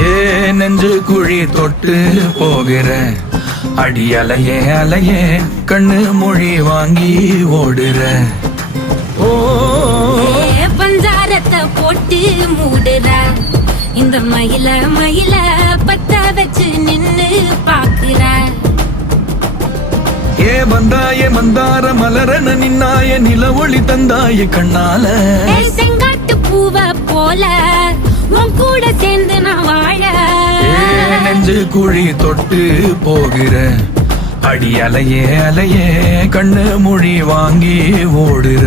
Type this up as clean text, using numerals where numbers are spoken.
ஏ நெஞ்சு குழி தொட்டு போகிற அடி அலையே அலையே கண்ணு மொழி வாங்கி ஓடுற. ஓ பஞ்சாரத்தை போட்டு மூடுற இந்த மயில மயில பத்த வச்சு நின்னு பாக்குற. ஏ வந்தாய மந்தார மலரன நின்னாய நில ஒளி தந்தாய கண்ணால. செங்காட்டு பூவ போல உன் கூட சேர்ந்து நான் வாழ. நெஞ்சு குழி தொட்டு போகிற அடி அலையே அலையே கண்ணு மொழி வாங்கி ஓடுற.